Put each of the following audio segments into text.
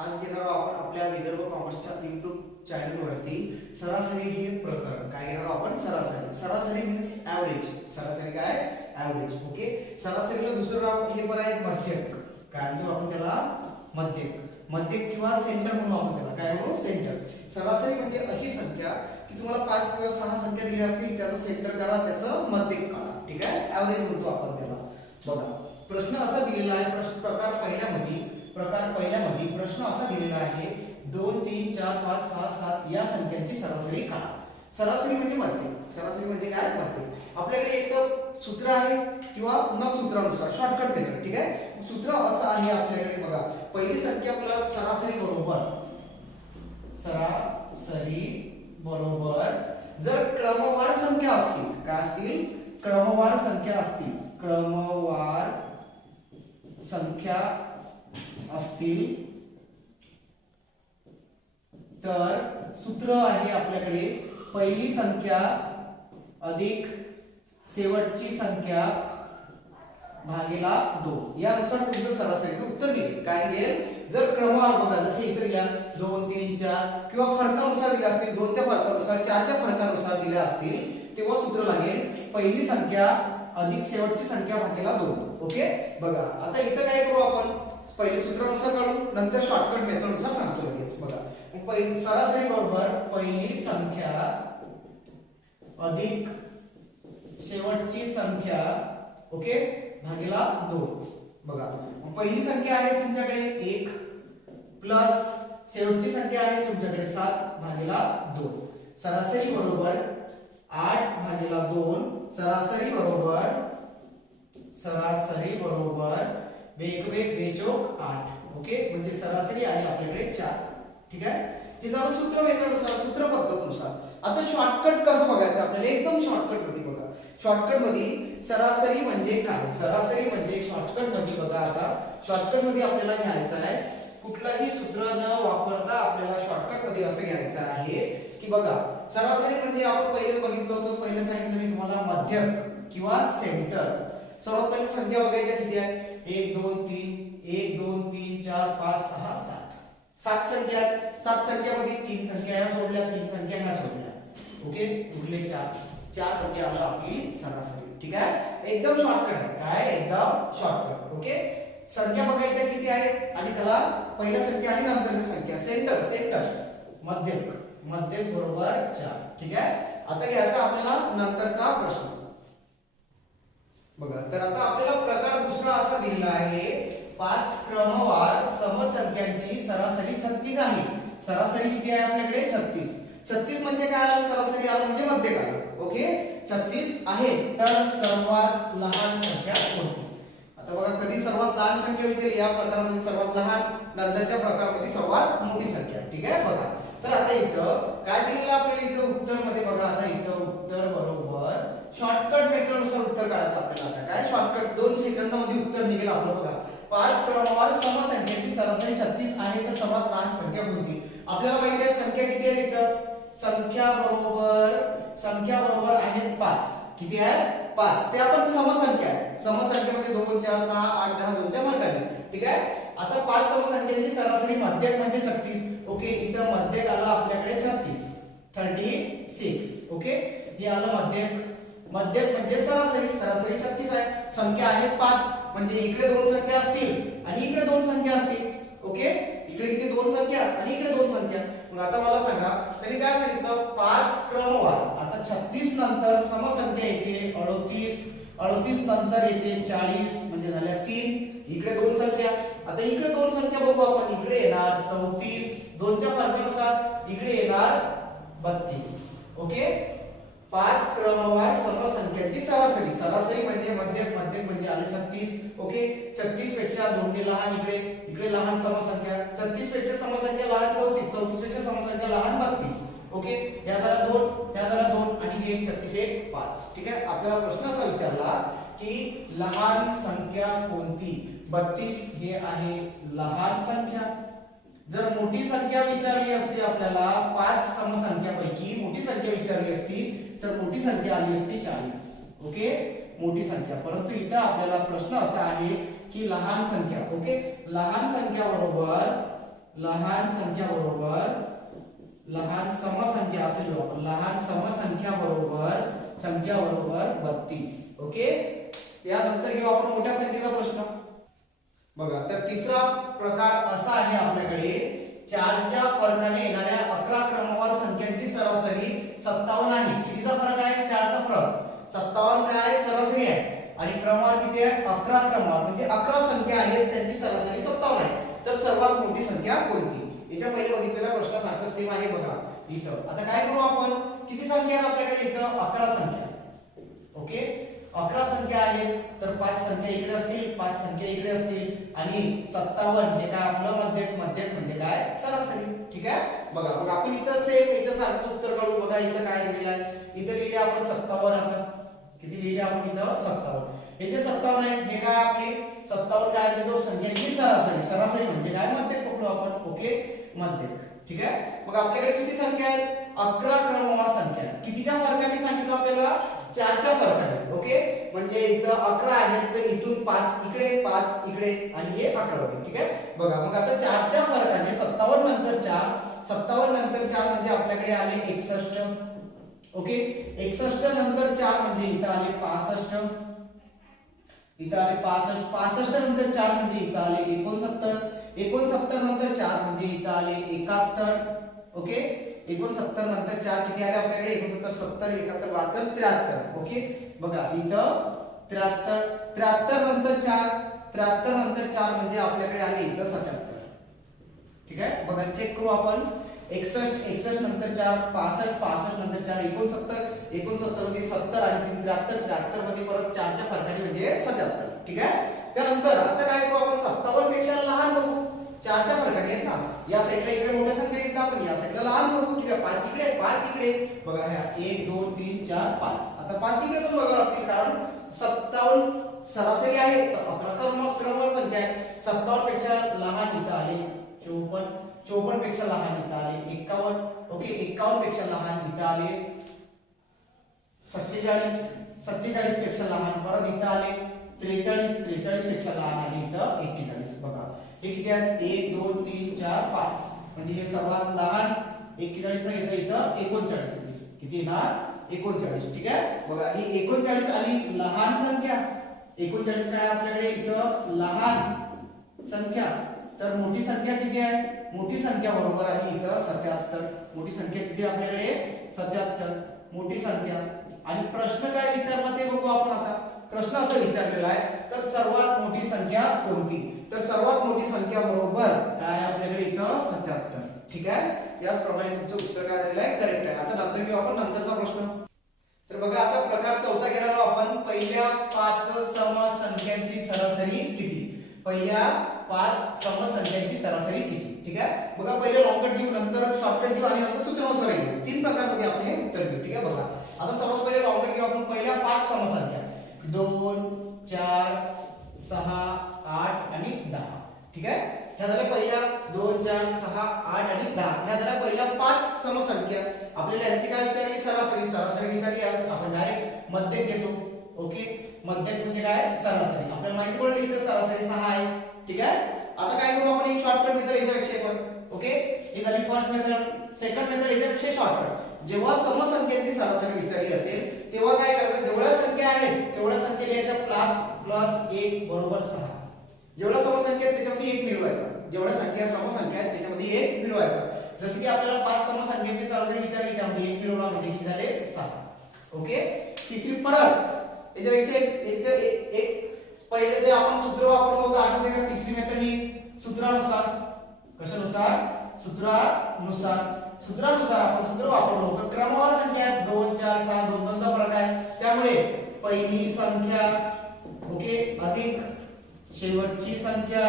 आज घेणार आहोत आपण आपल्या विदर्भ कॉमर्सच्या YouTube चॅनलवरती सरासरी हे प्रकरण. काय घेणार आहोत आपण? सरासरी. सरासरी मीन्स ॲव्हरेज. सरासरी काय? ॲव्हरेज. ओके. सरासरीला दुसरं नाव हे पण आहे मध्यक. काय म्हणतो आपण त्याला? मध्यक. मध्यक किंवा सेंटर म्हणून आपण त्याला काय म्हणू? सेंटर. सरासरी म्हणजे अशी संख्या की तुम्हाला 5 किंवा 6 संख्या दिल्या असतील, त्याचं सेंटर करा, त्याचं मध्यक काढा. ठीक आहे? ॲव्हरेज म्हणतो आपण त्याला. बघा, प्रश्न असा दिलेला आहे. प्रकार पहिल्यामध्ये प्रश्न असा दिलेला आहे 2 3 4 5 6 7 या संख्यांची सरासरी काढा. सरासरी म्हणजे मध्यक. सरासरी म्हणजे काय? मध्यक. आपल्याकडे एक तर सूत्र आहे किंवा न सूत्रानुसार शॉर्टकट मेथड. ठीक आहे? सूत्र असं आहे आपल्याकडे. बघा, पहिली संख्या प्लस सरासरी बरोबर जर क्रमवार संख्या असतील. काय असतील? क्रमवार संख्या असतील. क्रमवार संख्या असतील तर सूत्र आहे आपल्याकडे पहिली संख्या अधिक शेवटची संख्या भागेला 2. यानुसार तुमचं सरासरीचं उत्तर निघेल. काय निघेल? जर क्रमवार बघा, जसे इथे दिल्या 2 3 4 किंवा फरकानुसार दिल्या असतील, 2 च्या फरकानुसार 4 च्या फरकानुसार दिल्या असतील, तेव्हा सूत्र लागेल पहिली संख्या अधिक शेवटची संख्या भागेला 2. ओके. बघा, आता इथं काय करू आपण? पहिले सूत्रानुसार काढू, नंतर शॉर्टकट मेथडनुसार सांगतो लगेच. बघा, पहिली सरासरी बरोबर पहिली संख्या अधिक शेवटची संख्या ओके भागेला 2. बघा, पहिली संख्या आहे तुमच्याकडे 1 प्लस शेवटची संख्या आहे तुमच्याकडे 7 भागेला 2. सरासरी बरोबर 8 भागेला 2. सरासरी बरोबर बेक बेचोक 8. ओके, म्हणजे सरासरी आहे आपल्याकडे 4. ठीक आहे? हे झालं सूत्र मेथडनुसार, सूत्र पद्धतीनुसार. आता शॉर्टकट कसं बघायचं आपल्याला? एकदम शॉर्टकट मध्ये बघा. शॉर्टकट मध्ये सरासरी म्हणजे काय? सरासरी म्हणजे शॉर्टकट मध्ये बघा, आता शॉर्टकट मध्ये आपल्याला घ्यायचं आहे, कुठलाही सूत्र न वापरता आपल्याला शॉर्टकट मध्ये असं घ्यायचं आहे की बघा, सरासरी म्हणजे आपण पहिले बघितलं होतं, पहिले सांगितलं मी तुम्हाला मध्यक किंवा सेंटर. सर्वात पहिले संख्या बघायच्या किती आहेत? 1 2 3 1 2 3 4 5 6 7. 7 संख्या आहेत. 7 संख्यामध्ये 3 संख्या ह्या सोडल्या, 3 संख्या ह्या सोडल्या. ओके, उरले 4 म्हणजे आलं आपली सरासरी. ठीक आहे? एकदम शॉर्टकट आहे. काय? एकदम शॉर्टकट. ओके. संख्या बघायच्या किती आहेत आणि त्याला पहिल्या संख्या आणि नंतरची संख्या सेंटर मध्यक बरोबर 4. ठीक आहे? आता घ्यायचा आपल्याला नंतरचा प्रश्न. बघा, तर आता आपल्याला प्रकार दुसरा असा दिलेला आहे 5 क्रमवार समसंख्यांची सरासरी 36 आहे. सरासरी किती आहे आपल्याकडे? 36. 36 म्हणजे काय आलं? सरासरी आलं म्हणजे मध्यक आलं. ओके, 36 आहे तर सर्वात लहान संख्या कोणती? आता बघा, कधी सर्वात लहान संख्या विचारली, या प्रकारामध्ये सर्वात लहान, नंतरच्या प्रकारामध्ये सर्वात मोठी संख्या. ठीक आहे? बघा, तर आता इथं काय दिलेलं आपल्याला? इथं उत्तर मध्ये बघा, आता इथं उत्तर बरोबर शॉर्टकट मेथडनुसार उत्तर काढायचं आपल्याला. आता काय? शॉर्टकट 2 सेकंदामध्ये उत्तर निघेल आपलं. बघा, 5 क्रमवार समसंख्यांची सरासरी 36 आहे तर सर्वात लहान संख्या कोणती? आपल्याला माहिती आहे संख्या किती आहेत इथं? संख्या बरोबर आहेत 5. किती आहेत? 5. ते आपण समसंख्या आहे. समसंख्येमध्ये 2 4 6 8 10 2 च्या मार्गाने. ठीक आहे? आता 5 समसंख्यांची सरासरी मध्यक म्हणजे 36. ओके, इथं मध्यक आलं आपल्याकडे 36. ओके, हे आलं मध्यक म्हणजे सरासरी 36 आहे. संख्या आहेत 5 म्हणजे इकडे 2 संख्या असतील आणि इकडे 2 संख्या असतील. ओके, इकडे किती? 2 संख्या आणि इकडे 2 संख्या. मग आता मला सांगा, त्यांनी काय सांगितलं? 5 क्रमवार. आता 36 नंतर समसंख्या येते 38 नंतर येते 40 म्हणजे झाल्या 3. इकडे 2 संख्या. आता इकडे 2 संख्या बघू आपण. इकडे येणार 34, 2 च्या फरकानुसार इकडे येणार 32. ओके, 5 क्रमवार समसंख्यांची सरासरी म्हणजे मध्यक म्हणजे आलं 36. ओके, 36 पेक्षा 2 ने लहान इकडे लहान समसंख्या. 36 पेक्षा समसंख्या लहान 34 पेक्षा समसंख्या लहान 32. ओके, या झाला 2 आणि हे 36 1 5. ठीक आहे? आपल्याला प्रश्न असा विचारला की लहान संख्या कोणती? 32 हे आहे लहान संख्या. जर मोठी संख्या विचारली असती आपल्याला 5 समसंख्यापैकी मोठी संख्या विचारली असती तर मोठी संख्या आली असती 40. ओके, मोठी संख्या. परंतु इथं आपल्याला प्रश्न असा आहे की लहान संख्या. ओके, लहान संख्या बरोबर लहान संख्या बरोबर लहान समसंख्या असे लिहू आपण, लहान समसंख्या बरोबर 32. ओके, यानंतर घेऊ आपण मोठ्या संख्येचा प्रश्न. बघा, तर तिसरा प्रकार असा आहे आपल्याकडे, 4च्या फरकाने येणाऱ्या 11 क्रमवार संख्यांची सरासरी 57 आहे. कितीचा फरक आहे? 4चा फरक 57 काय आहे? सरासरी आहे. आणि क्रमवार किती आहे? 11 क्रमवार, म्हणजे 11 संख्या आहेत, त्यांची सरासरी 57 आहे. तर सर्वात मोठी संख्या कोणती? याच्या पहिले बघितलेल्या प्रश्नासारखं सेम आहे बघा इथं. आता काय करू आपण? किती संख्या आहेत आपल्याकडे इथं? 11 संख्या. ओके, 11 संख्या आहेत, तर 5 संख्या इकडे असतील, 5 संख्या इकडे असतील, आणि 57 हे काय आपलं मध्यक म्हणजे काय? सरासरी. ठीक आहे, बघा मग आपण इथं सेम याच्यासारखं उत्तर काढू. बघा इथं काय दिलेलं आहे? इथं लिहिले आपण 57. आता किती लिहिले आपण इथं? 57. हे जे 57 आहे हे काय आपले 57 काय आहे? तो संख्यांची सरासरी म्हणजे काय? मध्यक पकडू आपण. ओके, मध्यक. ठीक आहे, मग आपल्याकडे किती संख्या आहेत? 11 क्रमवार संख्या. कितीच्या फरकाने सांगितलं आपल्याला? 4च्या फरकाने. ओके, म्हणजे इथं 11 आहेत, तर इथून 5 इकडे, 5 इकडे, आणि हे 11 होईल. ठीक आहे, बघा मग आता 4च्या फरकाने 57 नंतर 4, 57 नंतर 4 म्हणजे आपल्याकडे आले 61. ओके, 61 नंतर 4 म्हणजे इथं आले 65, इथं आले 65, 65 नंतर 4 म्हणजे इथं आले 69, 69 नंतर 4 म्हणजे इथं आले 71. ओके, 69 नंतर 4 किती आले आपल्याकडे? 69, 70, 71, 72, 73. ओके, बघा इथं 73, 73 नंतर 4, 73 नंतर 4 म्हणजे आपल्याकडे आले इथं 77. ठीक आहे, बघा चेक करू आपण. 61, 61 नंतर 4, 65, 65 नंतर 4, 69, 69 मध्ये 70, आणि 73, 73 मध्ये परत 4च्या फरकाने म्हणजे 77. ठीक आहे, त्यानंतर आता काय करू आपण? 57 पेक्षा लहान बघू. 4च्या फरकाने आहेत ना, या साईडला इकडे मोठ्या संख्या आहेत, आपण या साईडला लहान बघू. ठीक आहे, 5 इकडे, 5 इकडे. बघा ह्या 1 2 3 4 5. आता 5 इकडे पण बघावं लागतील, कारण 57 सरासरी आहे, तर 11 क्रमवार संख्या आहे. 57 पेक्षा लहान इथं आले 54, 54 पेक्षा लहान इथं आले 51. ओके, 51 पेक्षा लहान इथं आले 47, 47 पेक्षा लहान परत इथं आले 43, 43 पेक्षा लहान आणि इथं 41. बघा हे किती आहेत? 1 2 3 4 5, म्हणजे हे सर्वात लहान 41 न घेता इथं 39 येईल. किती येणार? 39. ठीक आहे, बघा ही 39 आली लहान संख्या. 39 काय आपल्याकडे इथं? लहान संख्या. तर मोठी संख्या किती आहे? मोठी संख्या बरोबर आली इथं 77. मोठी संख्या किती आपल्याकडे? 77 मोठी संख्या. आणि प्रश्न काय विचारला ते बघू आपण. आता प्रश्न असा विचारलेला आहे, तर सर्वात मोठी संख्या कोणती? तर सर्वात मोठी संख्या बरोबर काय आपल्याकडे इथं? 77. ठीक आहे, याचप्रमाणे तुमचं उत्तर काय झालेलं आहे? करेक्ट आहे. आता नंतर घेऊ आपण नंतरचा प्रश्न. तर बघा आता प्रकार चौथा घेणार आहोत आपण. पहिल्या 5 समसंख्यांची सरासरी किती? पहिल्या 5 समसंख्यांची सरासरी किती? ठीक आहे, बघा पहिले लॉंग कट घेऊ, नंतर शॉर्टकट घेऊ, आणि नंतर सूत्रानुसार घेऊ. 3 प्रकारमध्ये आपण हे उत्तर घेऊ. ठीक आहे, बघा आता सर्वात पहिले लॉंग कट घेऊ आपण. पहिल्या 5 समसंख्या 2 4 6 8 आणि 10. ठीक आहे, ह्या झाल्या पहिल्या 2 4 6 8 आणि 10. ह्या झाल्या पहिल्या 5 समसंख्या. आपल्याला यांची काय विचारली? सरासरी विचारली. आपण डायरेक्ट मध्यक घेतो. ओके, मध्यक म्हणजे काय? सरासरी. आपल्याला माहिती पडली इथे सरासरी 6 आहे. ठीक आहे, आता काय करू आपण? एक शॉर्टकट मेथड याच्यापेक्षा पण. ओके, ही झाली फर्स्ट मेथड. सेकंड मेथड याच्यापेक्षा शॉर्टकट. जेव्हा समसंख्यांची सरासरी विचारली असेल तेव्हा काय करायचं? जेवढ्या संख्या आहेत तेवढ्या संख्या लिहायच्या प्लस 1 बरोबर 6. जेवढ्या समसंख्या आहेत त्याच्यामध्ये 1 मिळवायचा. जेवढ्या संख्या समसंख्या आहेत त्याच्यामध्ये 1 मिळवायचा. जसं की आपल्याला 5 समसंख्यांची सरासरी विचारली, त्यामध्ये 1 मिळवला म्हणजे किती झाले? 6. ओके, तिसरी परत याच्यापेक्षा एक पहिले जे आपण सूत्र वापरलं होतं आठवते का? तिसरी मेथड ही सूत्रानुसार. कशानुसार? सूत्रानुसार आपण सूत्र वापरलं होतं. क्रमवार संख्या 2 4 6 2 2 चा फरक आहे, त्यामुळे पहिली संख्या ओके अधिक शेवटची संख्या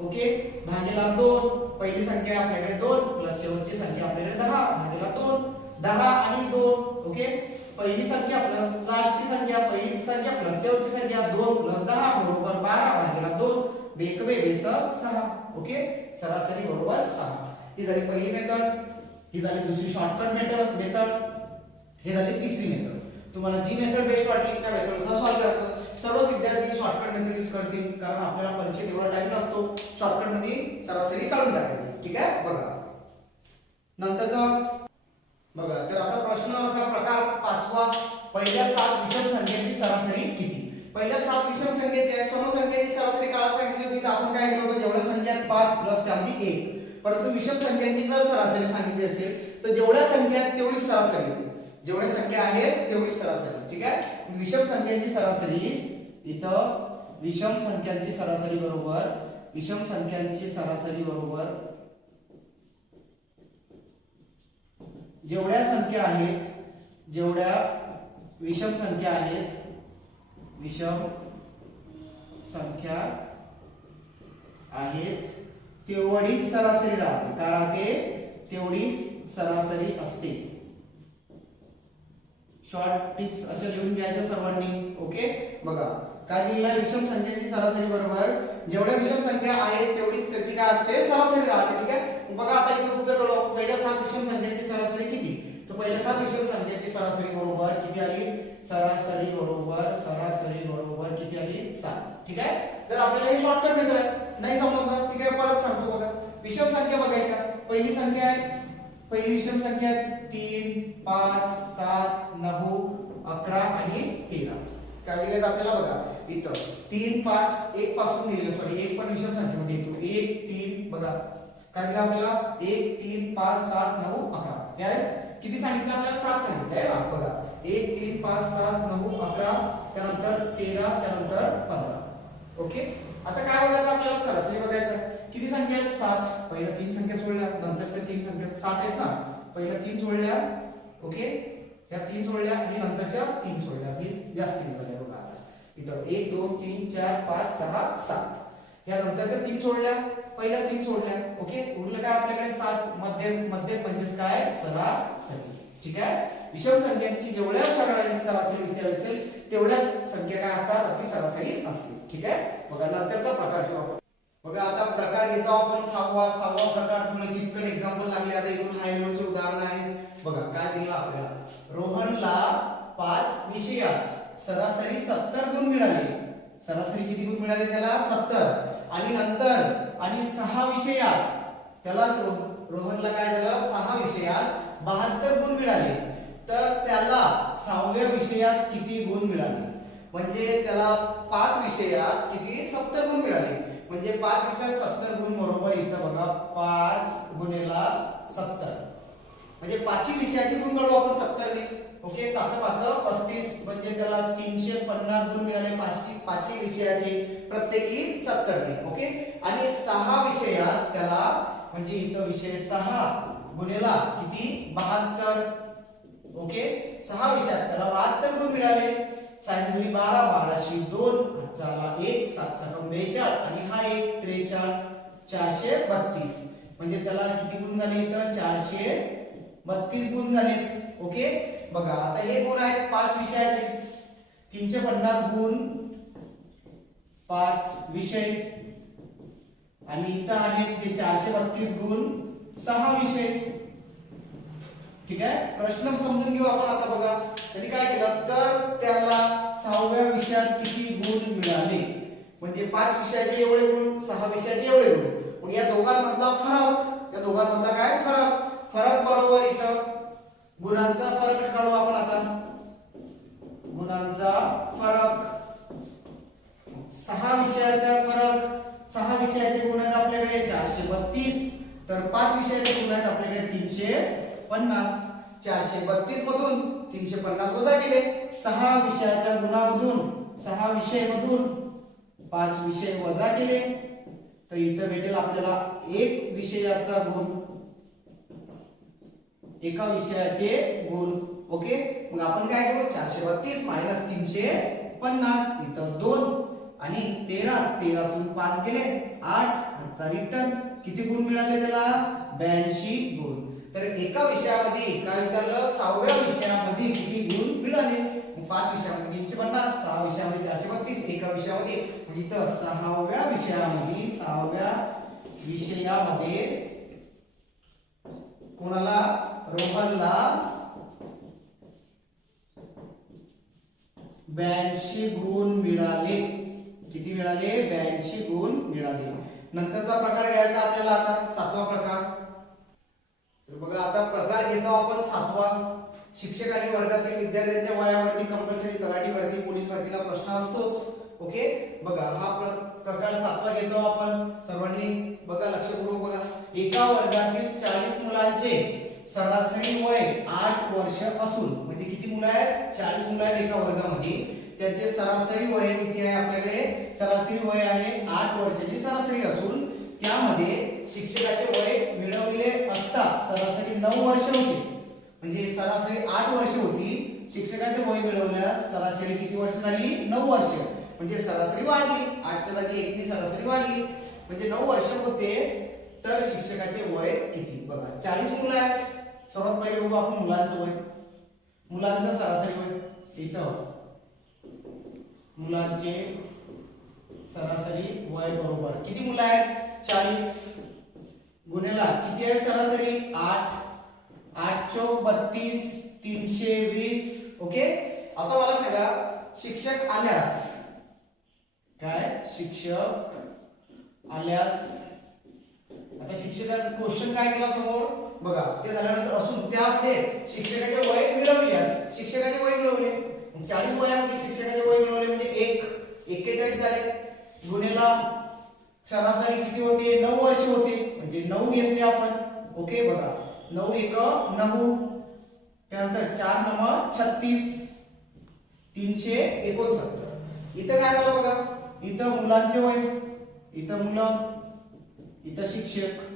ओके भागीला 2. पहिली संख्या आपल्याकडे 2 प्लस शेवटची संख्या आपल्याकडे 10 भागीला 2. 10 आणि 2 ओके, पहिली संख्या प्लस लास्टची संख्या, पहिली संख्या प्लस शेवटची संख्या 2 प्लस 10 बरोबर 12 भागीला 2. Bake base 6. ओके, सरासरी बरोबर 6. ही झाली पहिली मेथड. ही झाली दुसरी शॉर्टकट मेथड. ही झाली तिसरी मेथड. तुम्हाला जी मेथड बेस्ट वाटली त्या मेथडनुसार सॉल्व्ह करायचं. सर्व विद्यार्थी शॉर्टकट मेथड यूज करतील, कारण आपल्याला परीक्षेत एवढा टाइम नसतो शॉर्टकट मध्ये सरासरी काढून टाकायची. ठीक आहे, बघा नंतरचा बघा. तर आता प्रश्न असा प्रकार पाचवा, पहिल्या 7 विषम संख्येची सरासरी किती. पहिल्या 7 विषम संख्येची समसंख्येची सरासरी काढायला सांगितली होती, तर आपण काय केलं होतं, जेवढ्या संख्या आहेत 5 प्लस त्यामध्ये 1. परंतु विषम संख्यांची जर सरासरी सांगितली असेल तर जेवढ्या संख्या आहेत तेवढीच सरासरी, जेवढ्या संख्या आहेत तेवढीच सरासरी. ठीक आहे, विषम संख्यांची सरासरी इथं विषम संख्यांची सरासरी बरोबर विषम संख्यांची सरासरी बरोबर जेवढ्या संख्या आहेत, जेवढ्या विषम संख्या आहेत, विषम संख्या आहेत तेवढीच सरासरी राहते. का राहते, तेवढीच सरासरी असते. शॉर्ट टिप्स असे लिहून घ्यायचं सर्वांनी. ओके, बघा काय दिलेलं आहे, विषम संख्येची सरासरी बरोबर जेवढ्या विषम संख्या आहेत तेवढीच त्याची काय असते, सरासरी राहते. ठीक आहे, बघा आता इथे उत्तर कळवा, पहिल्या 7 विषम संख्येची सरासरी किती. तर पहिल्या 7 विषम संख्येची सरासरी बरोबर किती आली, सरासरी बरोबर किती आली, 7. ठीक आहे, जर आपल्याला हे शॉर्टकट मेथड आहे, नाही समजलं ठीक आहे परत सांगतो. बघा विषम संख्या बघायच्या, पहिली संख्या आहे, पहिली विषम संख्या आहे 3 5 7 9 11 आणि 13. काय दिलेत आपल्याला, बघा इथं 3 5 1 पासून दिलेलं, सॉरी 1 पण विषम संख्येमध्ये येतो. 1 3 बघा काय दिलं आपल्याला, 1 3 5 7 9 11. हे आहेत किती सांगितलं आपल्याला, 7 सांगितलं आहे ना. बघा 1 3 5 7 9 11, त्यानंतर 13, त्यानंतर 15. ओके, आता काय बघायचं आपल्याला, सरासरी बघायचं. किती संख्या आहेत, 7. पहिल्या 3 संख्या सोडल्या, नंतरच्या 3 संख्या 7 आहेत ना, पहिल्या 3 सोडल्या. ओके, या 3 सोडल्या आणि नंतरच्या 3 सोडल्या, मी जास्त निघाले. बघा इथं 1 2 3 4 5 6 7, या नंतरच्या 3 सोडल्या, पहिल्या 3 सोडल्या. ओके, उरलं काय आपल्याकडे 7. मध्यम म्हणजेच काय, सरासरी. ठीक आहे, विषम संख्यांची जेवढ्या सरासरी विचारली असेल तेवढ्याच संख्या काय असतात, आपली सरासरी असते. ठीक आहे, बघा नंतरचा प्रकार घेऊ आपण. बघा आता प्रकार घेतो आपण सहावा प्रकार. तुम्हाला किचकन एक्झाम्पल लागले, आता इथून हाय लेवलचे उदाहरण आहेत. बघा काय दिलं आपल्याला, रोहनला 5 विषयात सरासरी 70 गुण मिळाले. सरासरी किती गुण मिळाले त्याला, 70. आणि नंतर आणि 6 विषयात त्याला रोहनला काय झालं, 6 विषयात 72 गुण मिळाले. तर त्याला 6व्या विषयात किती गुण मिळाले, म्हणजे त्याला 5 विषयात किती 70 गुण मिळाले. म्हणजे 5 विषयात 70 गुण बरोबर इथं बघा 5 गुणिला 70, म्हणजे 5 विषयाचे गुण काढू आपण 70 ने. ओके, 7 5 35, म्हणजे त्याला 350 गुण मिळाले 5 विषयाचे, प्रत्येकी 70 ने. ओके, आणि 6 विषयात त्याला, म्हणजे इथं विषय 6 गुणिला किती 72. ओके, 6 विषयात त्याला 72 गुण मिळाले. 6 दुनी 12, 12 2, झाला 1, 7 7 42 आणि हा 1 43, 432. म्हणजे त्याला किती गुण झाले इथं, 432 गुण झाले. ओके, बघा आता हे गुण आहेत 5 विषयाचे, 350 गुण 5 विषय, आणि इथं आहेत हे 432 गुण 6 विषय. ठीक आहे, प्रश्न समजून घेऊ आपण. आता बघा त्यांनी काय केलं, तर त्याला 6व्या विषयात किती गुण मिळाले, म्हणजे 5 विषयाचे एवढे गुण, 6 विषयाचे एवढे गुण. मग या दोघांमधला फरक, या दोघांमधला काय फरक बरोबर इथं गुणांचा फरक काढू आपण. आता गुणांचा फरक, 6 विषयाचा फरक, 6 विषयाचे गुण आहेत आपल्याकडे 432, तर 5 विषयाचे गुण आहेत आपल्याकडे 350. 432 मधून 350 वजा केले, 6 विषयाच्या गुणामधून 6 विषय मधून 5 विषय वजा केले, तर इथं भेटेल आपल्याला 1 विषयाचा गुण, एका विषयाचे गुण. ओके, मग आपण काय करू, 432 मायनस 350, इथं 2 आणि 13 तून 5 गेले 8, चा रिटर्न किती गुण मिळाले त्याला, 82 गुण. तर एका विषयामध्ये काय विचारलं, 6व्या विषयामध्ये किती गुण मिळाले. 5 विषयामध्ये 350, 6 विषयामध्ये 432, एका विषयामध्ये, इथं 6व्या विषयामध्ये कोणाला, रोहनला 82 गुण मिळाले. किती मिळाले? 82 गुण मिळाले. नंतरचा प्रकार घ्यायचा आपल्याला आता 7वा प्रकार. तर बघा आता प्रकार घेतो आपण 7वा. शिक्षक आणि वर्गातील विद्यार्थ्यांच्या वयावरती कंपल्सरी तलाठी भरती पोलीस भरतीला प्रश्न असतोच. ओके, बघा हा प्रकार 7वा घेतो आपण. सर्वांनी बघा लक्षपूर्वक बघा. एका वर्गातील 40 मुलांचे सरासरी वय 8 वर्ष असून, म्हणजे किती मुलं आहेत? 40 मुलं आहेत एका वर्गामध्ये. त्यांचे सरासरी वय किती आहे? आपल्याकडे सरासरी वय आहे 8 वर्षाची सरासरी असून त्यामध्ये शिक्षकाचे वय मिळवले असता सरासरी 9 वर्ष होते. म्हणजे सरासरी 8 वर्ष होती, शिक्षकाचे वय मिळवल्यास सरासरी किती वर्ष झाली? 9 वर्ष. म्हणजे सरासरी वाढली, 8च्या जागी 1 नी सरासरी वाढली, म्हणजे 9 वर्ष होते. तर शिक्षकाचे वय किती? बघा 40 मुलं आहेत. सर्वात पहिले बघू आपण मुलांचं वय. मुलांचं सरासरी वय इथं मुलांचे सरासरी वय बरोबर किती मुलं आहेत? 40 गुणिला किती आहे सरासरी? 8. 8 चौक 32, 320. ओके, आता मला सांगा शिक्षक आल्यास काय? शिक्षक आल्यास आता शिक्षकाचा क्वेश्चन काय केला समोर बघा. ते झाल्यानंतर असून त्यामध्ये शिक्षकाचे वय मिळवल्यास, शिक्षकाचे वय मिळवले 40 वयामध्ये शिक्षकाचे वय मिळवले म्हणजे 41 झाले. गुणिला सरासरी किती होते? 9 वर्ष होते, म्हणजे 9 घेतले आपण. ओके, बघा 9 1 9, त्यानंतर 4 9 36, 369. इथं काय झालं बघा. इथं मुलांचे वय, इथं मुलं, इथं शिक्षक.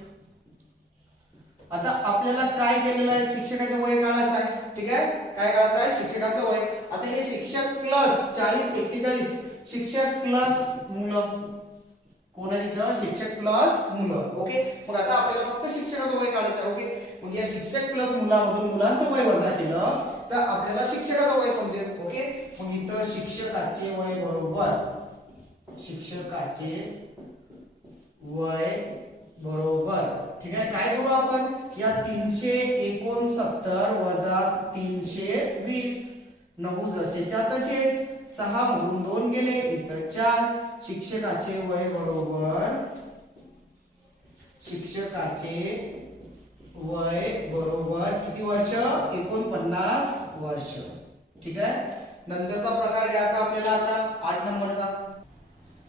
आता आपल्याला काय केलेलं आहे? शिक्षकाचे वय काढायचं आहे. ठीक आहे, काय काढायचं आहे? शिक्षकाचं वय. आता हे शिक्षक प्लस 40 41, शिक्षक प्लस मुलं. कोण आहे इथं? शिक्षक प्लस मुलं. ओके, मग आता आपल्याला फक्त शिक्षकाचं वय काढायचं आहे. ओके, मग या शिक्षक प्लस मुलामधून मुलांचं वय वजा केलं तर आपल्याला शिक्षकाचं वय समजेल. ओके, मग इथं शिक्षकाचे वय बरोबर शिक्षकाचे वय बरोबर. ठीक आहे, काय करू आपण? या 369 वजा 320, 9 जसेच्या तसेच, 6 मधून 2 गेले, इथं 4. शिक्षकाचे वय बरोबर शिक्षकाचे वय बरोबर किती वर्ष? 49 वर्ष. ठीक आहे, नंतरचा प्रकार घ्यायचा आपल्याला आता 8 नंबरचा.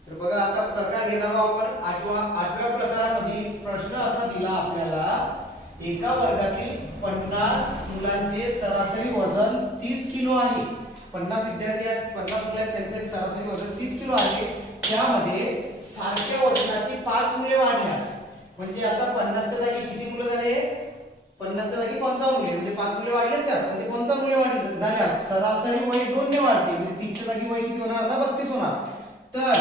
तर बघा आता प्रकार घेणार आहोत आपण 8व्या प्रकारामध्ये. प्रश्न असा दिला आपल्याला, एका वर्गातील 50 मुलांचे सरासरी वजन 30 किलो आहे. 50 विद्यार्थी आहेत, 50 मुले आहेत, त्यांचे सरासरी वजन 30 किलो आहे. त्यामध्ये सारख्या वजनाची 5 मुले वाढल्यास, म्हणजे आता 50च्या जागी किती मुलं झाले? 50च्या जागी 55 मुले, म्हणजे 5 मुले वाढले त्यात, म्हणजे 55 मुले वाढले झाल्यास सरासरी वय 2 ने वाढते, म्हणजे 30च्या जागी वय किती होणार? आता 32 होणार. तर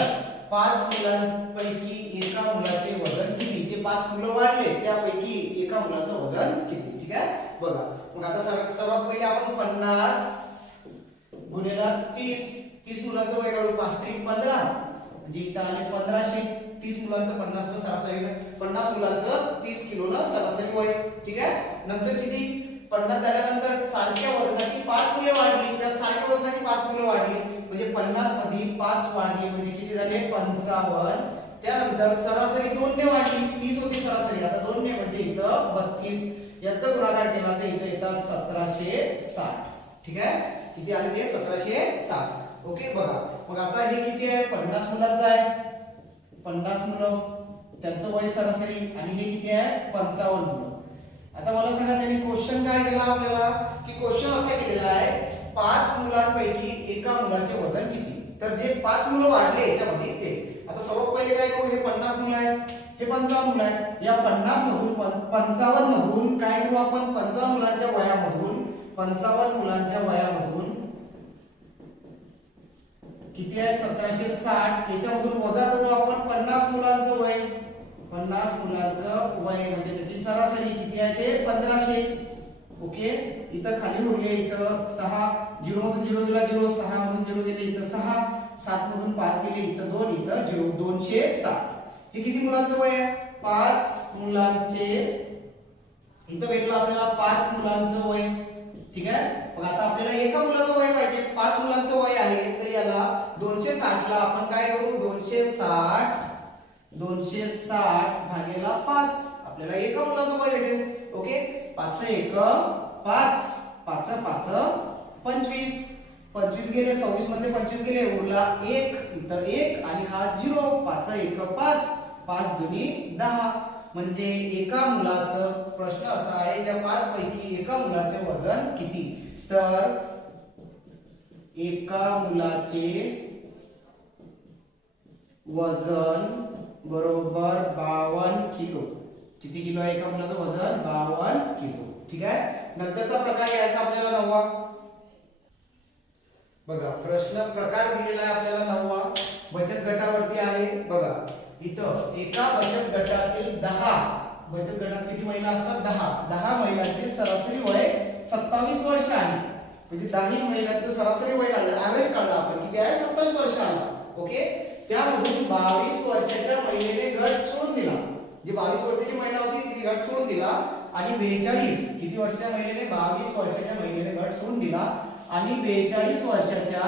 5 मुलांपैकी एका मुलाचे वजन किती? जे 5 मुलं वाढले त्यापैकी एका मुलाचं वजन किती? ठीक आहे, बघा मग आता सर्वात पहिले आपण 50 गुणिला 30 मुलांचं वय काढू. 5 3 15, म्हणजे इथं आले 1500. 30 मुलांचं 50 नं सरासरी 50 मुलांचं 30 किलो नं सरासरी वय. ठीक आहे, नंतर किती? 50 झाल्यानंतर सारख्या वजनाची 5 मुले वाढली, त्यात सारख्या वजनाची 5 मुले वाढली, म्हणजे 50 मध्ये 5 वाढली, म्हणजे किती झाले? 55. त्यानंतर सरासरी 2 ने वाढली, 30 होती सरासरी, आता 2 ने म्हणजे इथं 32. याचा गुणाकार केला तर इथं येतात 1760. ठीक आहे, किती आले ते? 1760. ओके, बघा मग आता हे किती आहे? 50 मुलांचं आहे. 50 मुलं त्यांचं वय सरासरी, आणि हे किती आहे? 55 मुलं. आता मला सांगा त्यांनी क्वेश्चन काय केला आपल्याला, की क्वेश्चन असा केलेला आहे 5 मुलांपैकी एका मुलाचे वजन किती? तर जे 5 मुलं वाढले याच्यामध्ये ते. आता सर्वात पहिले काय करू? हे 50 मुलं आहेत, हे 55 मुलं आहेत. या 50 मधून 55 मधून काय करू आपण? 55 मुलांच्या वयामधून 55 मुलांच्या वयामधून किती आहे? 1760. याच्यामधून वजा करू आपण 50 मुलांचं वय. 50 मुलांचं वय म्हणजे त्याची सरासरी किती आहे? ते 1500. ओके, इथं खाली उरले, इथं 6, 0 मधून 0 गेला 0, 6 मधून 0 गेले, इथं 6, 7 मधून 5 गेले, इथं 2, इथं 0, 207. हे किती मुलांचं वय आहे? 5 मुलांचे. इथं भेटलं आपल्याला 5 मुलांचं वय. ठीक आहे. मग आता आपल्याला एका मुलाचं वय पाहिजे, 5 मुलांचं वय आहे, तर याला 260 ला आपण काय करू, 260 भागेला 5, आपल्याला एका मुलाचं वय भेटेल. ओके, 5 1 5, 5 5 25, 25 गेले, 26 मध्ये 25 गेले, उरला 1, इतर 1 आणि हा 0, 5 1 5, 5 दुनी 10. म्हणजे एका मुलाचं, प्रश्न असा आहे त्या 5 पैकी एका मुलाचे वजन किती, तर एका मुलाचे वजन बरोबर 52 किलो. किती किलो आहे एका मुलाचं वजन, 52 किलो. ठीक आहे. नंतरचा प्रकार घ्यायचा आपल्याला 9वा. बघा प्रश्न प्रकार दिलेला आहे आपल्याला 9वा, बचत गटावरती आहे. बघा इथं एका बचत गटातील 10, बचत गटात किती महिला असतात, 10 महिलांचे सरासरी वय 27 वर्ष आहे. म्हणजे 10 महिलांचं सरासरी वय काढलं, ऍव्हरेज काढला आपण, किती आहे, 27 वर्ष आला. ओके, त्यामधून 22 वर्षाच्या महिलेने गट सोडून दिला. जी 22 वर्षाची महिला होती तिने गट सोडून दिला, आणि 42 किती वर्षाच्या महिलेने, 22 वर्षाच्या महिलेने गट सोडून दिला आणि 42 वर्षाच्या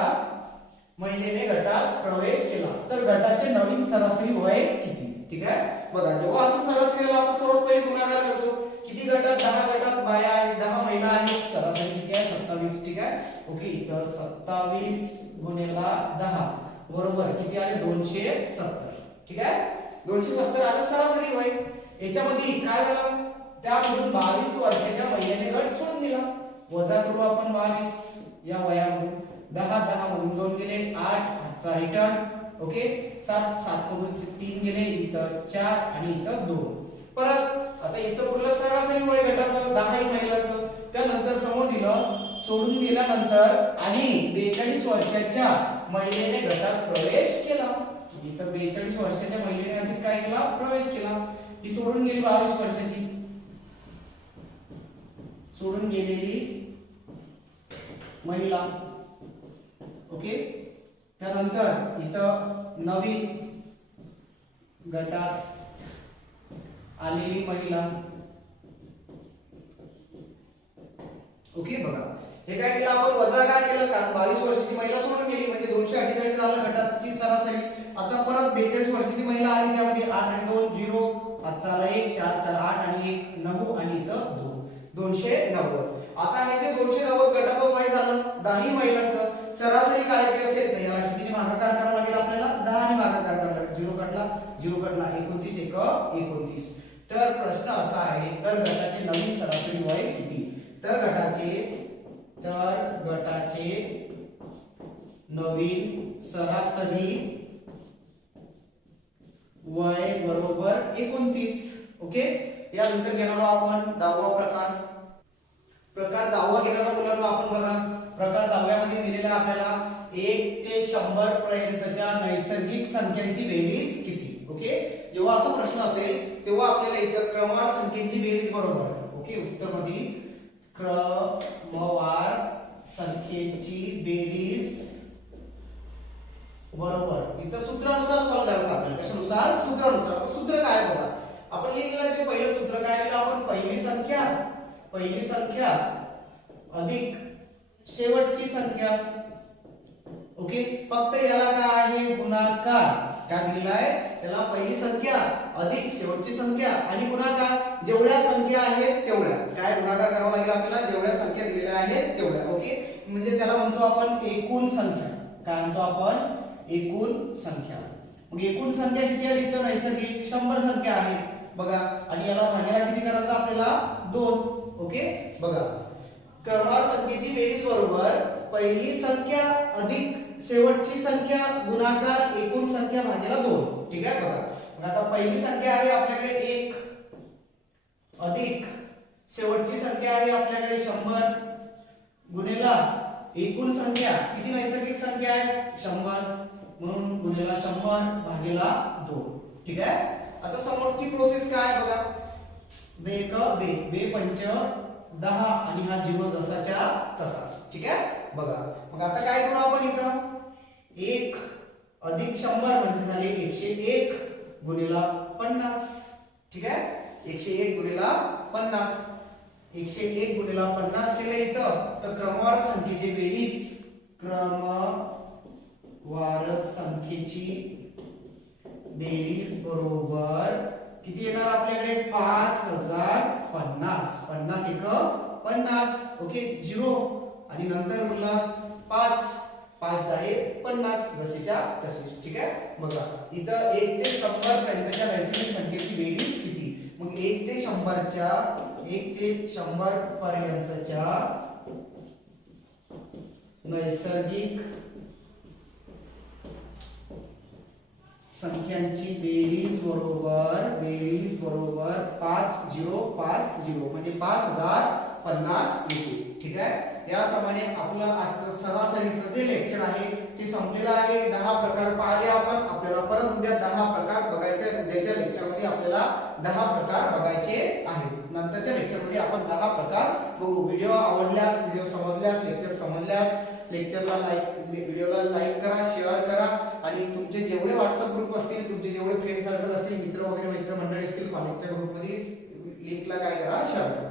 महिलेने गटात प्रवेश केला. तर गटाचे नवीन सरासरी वय किती. ठीक आहे. बघा जेव्हा असं सरासरीला आपण सर्वात पहिले गुणाकार करतो, किती गटात, 10 गटात बाया आहेत, 10 महिला आहेत, सरासरी किती आहे, 27. ठीक आहे. ओके, इतर 27 गुणिला 10 बरोबर किती आले, 270. ठीक आहे, 270 आलं सरासरी वय. याच्यामध्ये काय झालं, त्यामधून 22 वर्षाच्या महिलेने गट सोडून दिला, वजा करू आपण 22 या वयामधून, 10 मधून 2 गेले, 8 हातचा रिटर्न. ओके, 7 मधून 3 गेले, इथं 4 आणि इथं 2. परत आता इथं उरलं सरासरी वय गटाचं 10 महिलांचं. त्यानंतर समोर दिलं, सोडून दिल्यानंतर आणि 42 वर्षाच्या महिलेने गटात प्रवेश केला. इथं 42 वर्षाच्या महिलेने अधिक काय केला, प्रवेश केला. ही सोडून गेली 22 वर्षाची, सोडून गेलेली महिला. ओके, त्यानंतर इथं नवीन गटात आलेली महिला. ओके, बघा हे काय केलं आपण, वजा काय केलं, कारण 22 वर्षाची महिला सोडून गेली म्हणजे 248 झालं गटाची सरासरी. आता परत 42 वर्षाची महिला आली, त्यामध्ये 8 आणि 2 0, हातचा आला 1, 4 4 8 आणि 1 9 आणि इथं 2, 290. आता हे जे 290 गटाचं वय झालं 10 महिलांचं, सरासरी काढायची असेल तर याला कितीने भागाकार करावा लागेल, आपल्याला 10 ने भागाकार करावा लागेल. 0 कटला 29 1 29. तर प्रश्न असा आहे, तर गटाचे नवीन सरासरी वय किती, तर गटाचे नवीन सरासरी वय बरोबर 29. ओके, यानंतर घेणार आपण 10वा प्रकार. प्रकार 10वा घेणारा मुलांना आपण बघा, प्रकार 10व्यामध्ये दिलेला आपल्याला 1 ते 100 पर्यंतच्या नैसर्गिक संख्यांची बेरीज किती. ओके, जेव्हा असा प्रश्न असेल तेव्हा आपल्याला इथं क्रमवार संख्येची बेरीज बरोबर. ओके, उत्तर मध्ये क्रमवार संख्येची बेरीज बरोबर इथं सूत्रानुसार सॉल्व्ह करायचं आपल्याला. कशानुसार, सूत्रानुसार. सूत्र काय बघा, आपण लिहिलेलं जे पहिलं सूत्र काय लिहिलं आपण, पहिली संख्या अधिक शेवटची संख्या. ओके, फक्त याला काय आहे, गुणाकार. काय दिलेला आहे, याला पहिली संख्या अधिक शेवटची संख्या आणि गुणाकार. जेवढ्या संख्या आहेत तेवढ्या काय गुणाकार करावा लागेल आपल्याला, जेवढ्या संख्या दिलेल्या आहेत तेवढ्या. ओके, म्हणजे त्याला म्हणतो आपण एकूण संख्या. काय म्हणतो आपण, एकूण संख्या. मग एकूण संख्या किती आली, तर नैसर्गिक 100 संख्या आहे बघा, आणि याला भागाला किती करायचं आपल्याला, 2. ओके, बघा क्रमवार संख्येची बेरीज बरोबर पहिली संख्या अधिक शेवटची संख्या गुणाकार एकूण संख्या भागिले 2. ठीक आहे, बघा मग आता पहिली संख्या आहे आपल्याकडे 1 अधिक शेवटची संख्या आहे आपल्याकडे 100 गुणिला एकूण संख्या किती नैसर्गिक संख्या आहे 100 म्हणून गुणिला 100 भागिले 2. ठीक आहे, आता समोरची प्रोसेस काय बघा, बेक बे बे पंच 10 आणि हा 0 जसाच्या तसाच. ठीक आहे, बघा मग आता काय करू आपण इथं 1 अधिक 100 म्हणजे झाले 101 गुणिला 50. ठीक आहे, 101 गुणिला 50. 101 गुणिले 50 केलं इथं, तर क्रमवार संख्येची बेरीज, क्रमवार संख्येची बेरीज बरोबर किती येणार आपल्याकडे 5050. 50 एक 50. ओके 0 आणि नंतर उरला 5. 5 10 50 जशीच्या तशीच. ठीक आहे. बघा इथं 1 ते 100 पर्यंतच्या नैसर्गिक संख्येची बेरीज किती. मग 1 ते 100 पर्यंतच्या नैसर्गिक संख्यांची बेरीज बरोबर 5050 म्हणजे 5050 येते. ठीक आहे. याप्रमाणे आपलं आजचं सरासरीचं जे लेक्चर आहे ते संपलेलं आहे. 10 प्रकार पाहिले आपण. आपल्याला परत उद्या 10 प्रकार बघायचे. उद्याच्या लेक्चरमध्ये आपल्याला 10 प्रकार बघायचे आहेत. नंतरच्या लेक्चरमध्ये आपण 10 प्रकार बघू. व्हिडिओ आवडल्यास, व्हिडिओ समजल्यास, लेक्चर समजल्यास व्हिडिओला लाईक करा, शेअर करा आणि तुमचे जेवढे व्हॉट्सअप ग्रुप असतील, तुमचे जेवढे फ्रेंड सर्कल असतील, मित्र वगैरे मित्रमंडळी असतील, कॉलेजच्या ग्रुपमध्ये लिंकला काय करा, शेअर करा.